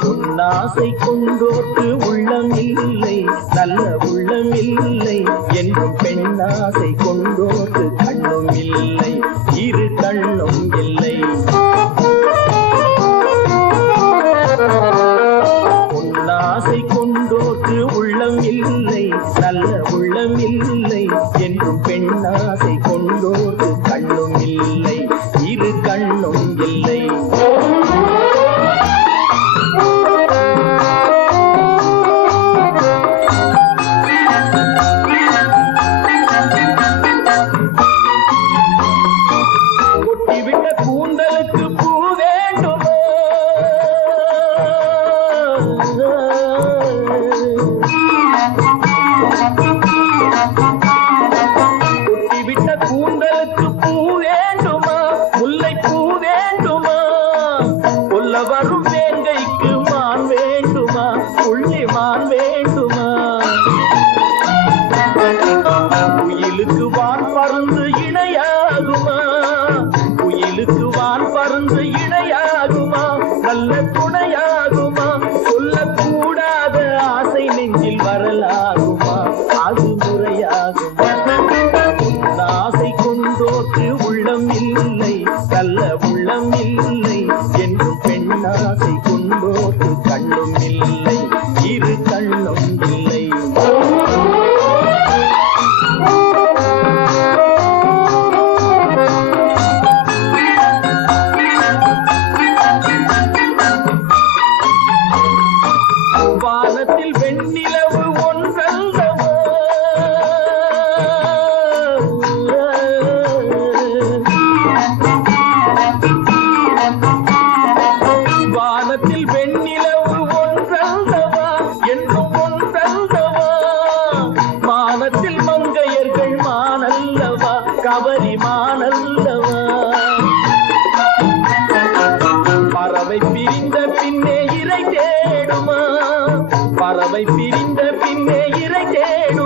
பொன்னாசை கொண்டோர்க்கு உள்ளம் இல்லை, நல்ல உள்ளம் இல்லை என்றும் பெண்ணாசை கொண்டோர்க்கு கண்ணும் இல்லை, இரு கண்ணும் இல்லை. பொன்னாசை கொண்டோர்க்கு உள்ளம் இல்லை, நல்ல உள்ளம் இல்லை என்றும் பெண்ணாசை கொண்டோர்க்கு கண்ணும் இல்லை, இரு கண்ணும் இல்லை. கொட்டிவிட்ட கூந்தலுக்கு பூ வேண்டுமோ, கொட்டிவிட்ட கூந்தலுக்கு பூ வேண்டுமா, முல்லை பூ வேண்டுமா, கொல்ல வரும் வேங்கைக்கு மான் வேண்டுமா, புள்ளி மான் வேண்டுமா, குயிலுக்கு வான் பறந்து இணையாகுமா, குயிலுக்கு வான் பறந்து இணையாகுமா, நல்ல துணையாகுமா, சொல்லக்கூடாத ஆசை நெஞ்சில் வரலாகுமா, அது முறையாகுமா. ஆசை கொண்டோர்க்கு உள்ளம் இல்லை, நல்ல உள்ளம் இல்லை என்றும் பெண்ணாசை கொண்டோர்க்கு கண்ணும் இல்லை, இரு கண்ணும் இல்லை. வானத்தில் வெண்ணிலவு ஒன்றல்லவோ, வானத்தில் வெண்ணிலவு ஒன்றல்லவா என்றும் ஒன்றல்லவா, மானத்தில் மங்கையர்கள் மானல்லவா, கவரி மானல்லவா. பறவை பிரிந்த பின்னே இறை தேடுமா, பறவை பிரிந்த பின்னே இறை தேடும்